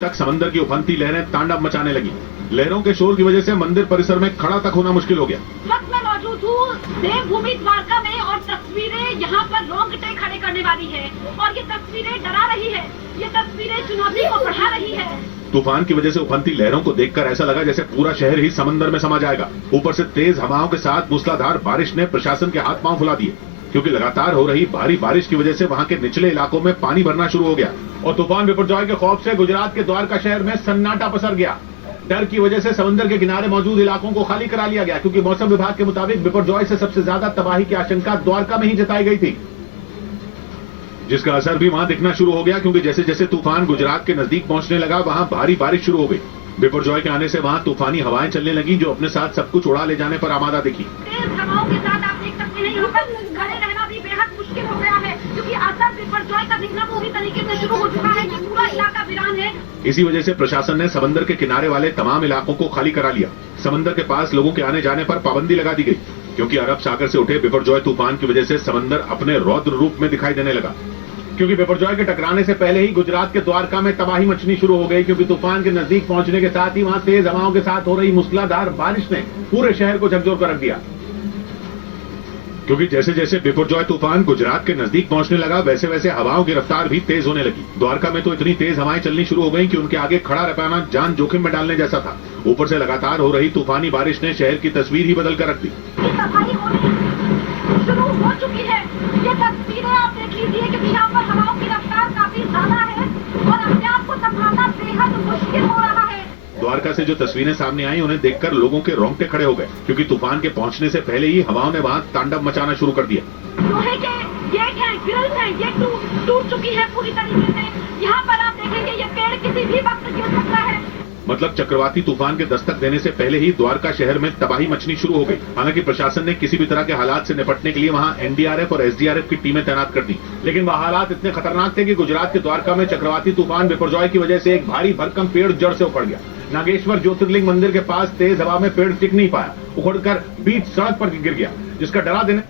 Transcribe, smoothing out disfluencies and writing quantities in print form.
तक समंदर की उफनती लहरें तांडव मचाने लगी। लहरों के शोर की वजह से मंदिर परिसर में खड़ा तक होना मुश्किल हो गया। वक्त मैं मौजूद हूँ देवभूमि द्वारका में और तस्वीरें यहाँ पर रोंगटे खड़े करने वाली है और ये तस्वीरें डरा रही है, ये तस्वीरें चुनौती को बढ़ा रही है। तूफान की वजह से उफनती लहरों को देखकर ऐसा लगा जैसे पूरा शहर ही समंदर में समा जाएगा। ऊपर से तेज हवाओं के साथ मूसलाधार बारिश ने प्रशासन के हाथ पांव फुला दिए, क्योंकि लगातार हो रही भारी बारिश की वजह से वहां के निचले इलाकों में पानी भरना शुरू हो गया और तूफान बिपरजॉय के खौफ से गुजरात के द्वारका शहर में सन्नाटा पसर गया। डर की वजह से समंदर के किनारे मौजूद इलाकों को खाली करा लिया गया, क्योंकि मौसम विभाग के मुताबिक बिपरजॉय से सबसे ज्यादा तबाही की आशंका द्वारका में ही जताई गई थी, जिसका असर भी वहां दिखना शुरू हो गया, क्योंकि जैसे जैसे तूफान गुजरात के नजदीक पहुंचने लगा वहां भारी बारिश शुरू हो गई। बिपरजॉय के आने से वहां तूफानी हवाएं चलने लगी, जो अपने साथ सब कुछ उड़ा ले जाने पर आमादा दिखी। तेज हवाओं के साथ आप देख सकते हैं यहाँ पर खड़े रहना भी बेहद मुश्किल हो गया है, क्योंकि असर बिपरजॉय का दिखना पूरी तरीके से शुरू हो चुका है। ये पूरा इलाका वीरान है। इसी वजह से प्रशासन ने समंदर के किनारे वाले तमाम इलाकों को खाली करा लिया। समंदर के पास लोगों के आने जाने पर पाबंदी लगा दी गई, क्योंकि अरब सागर से उठे बिपरजॉय तूफान की वजह से समंदर अपने रौद्र रूप में दिखाई देने लगा। क्योंकि बिपरजॉय के टकराने से पहले ही गुजरात के द्वारका में तबाही मचनी शुरू हो गई, क्योंकि तूफान के नजदीक पहुंचने के साथ ही वहां तेज हवाओं के साथ हो रही मूसलाधार बारिश ने पूरे शहर को झकझोर कर रख दिया। क्योंकि जैसे जैसे बिपरजॉय तूफान गुजरात के नजदीक पहुंचने लगा, वैसे वैसे हवाओं की रफ्तार भी तेज होने लगी। द्वारका में तो इतनी तेज हवाएं चलनी शुरू हो गई कि उनके आगे खड़ा रह पाना जान जोखिम में डालने जैसा था। ऊपर से लगातार हो रही तूफानी बारिश ने शहर की तस्वीर ही बदल कर रख दी। तबाही होनी शुरू हो चुकी है। ये तस्वीरें आप देख लीजिए, क्योंकि यहाँ पर हवाओं की रफ्तार काफी ज्यादा है और अपने आप को संभालना बेहद मुश्किल हो रहा है। द्वारका से जो तस्वीरें सामने आई उन्हें देखकर लोगों के रोंगटे खड़े हो गए, क्योंकि तूफान के पहुंचने से पहले ही हवाओं ने वहां तांडव मचाना शुरू कर दिया। लोहे के गेट हैं, ग्रिल्स हैं, ये टूट चुकी है पूरी तरीके से। यहाँ पर आप देखेंगे ये पेड़ किसी भी वक्त गिर सकता है। मतलब चक्रवाती तूफान के दस्तक देने से पहले ही द्वारका शहर में तबाही मचनी शुरू हो गई। हालांकि प्रशासन ने किसी भी तरह के हालात से निपटने के लिए वहां एनडीआरएफ और एसडीआरएफ की टीमें तैनात कर दी, लेकिन वह हालात इतने खतरनाक थे कि गुजरात के द्वारका में चक्रवाती तूफान बिपरजॉय की वजह से एक भारी भरकम पेड़ जड़ से उखड़ गया। नागेश्वर ज्योतिर्लिंग मंदिर के पास तेज हवा में पेड़ टिक नहीं पाया, उखड़कर बीच सड़क पर गिर गया, जिसका डरा देने